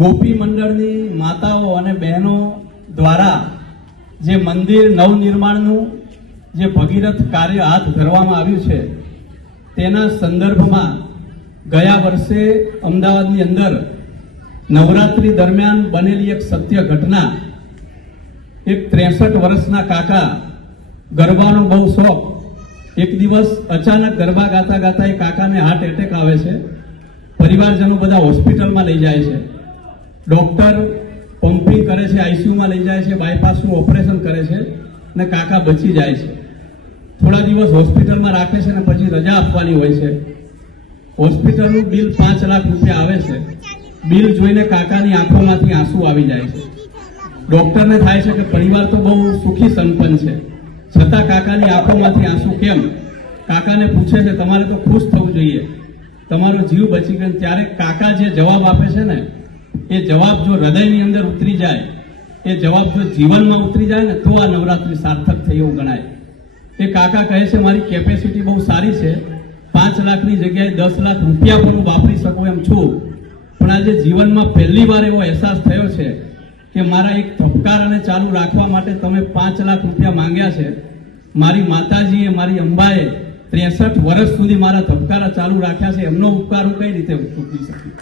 ગોપી મંડળની માતાઓ અને બહેનો દ્વારા જે મંદિર નવનિર્માણનું જે ભગીરથ કાર્ય હાથ ધરવામાં આવ્યું છે તેના સંદર્ભમાં ગયા વર્ષે અમદાવાદની અંદર નવરાત્રી દરમિયાન બનેલી એક સત્ય ઘટના, એક 63 વર્ષના કાકા, ગરબાનો બહુ શોખ, એક દિવસ અચાનક ગરબા ગાતા ગાતા એ કાકાને હાર્ટ એટેક આવે છે. પરિવારજનો બધા હોસ્પિટલમાં લઈ જાય છે, ડોક્ટર પમ્પિંગ કરે છે, આઈસીયુમાં લઈ જાય છે, બાયપાસનું ઓપરેશન કરે છે અને કાકા બચી જાય છે. થોડા દિવસ હોસ્પિટલમાં રાખે છે અને પછી રજા આપવાની હોય છે. હોસ્પિટલનું બિલ 5 લાખ રૂપિયા આવે છે. બિલ જોઈને કાકાની આંખોમાંથી આંસુ આવી જાય છે. ડોક્ટરને થાય છે કે પરિવાર તો બહુ સુખી સંપન્ન છે, છતાં કાકાની આંખોમાંથી આંસુ કેમ? કાકાને પૂછે છે તમારે તો ખુશ થવું જોઈએ, તમારો જીવ બચી ગયો. ત્યારે કાકા જે જવાબ આપે છે ને, એ જવાબ જો હૃદયની અંદર ઉતરી જાય, એ જવાબ જો જીવનમાં ઉતરી જાય ને, તો આ નવરાત્રી સાર્થક થઈ એવું ગણાય. એ કાકા કહે છે મારી કેપેસિટી બહુ સારી છે, 5 લાખની જગ્યાએ 10 લાખ રૂપિયા પણ હું વાપરી શકું એમ છું, પણ આજે જીવનમાં પહેલી વાર એવો અહેસાસ થયો છે કે મારા એક ધબકારાને ચાલુ રાખવા માટે તમે 5 લાખ રૂપિયા માંગ્યા છે. મારી માતાજીએ, મારી અંબાએ 63 વર્ષ સુધી મારા ધબકારા ચાલુ રાખ્યા છે, એમનો ઉપકાર હું કઈ રીતે ચૂકવી શકું?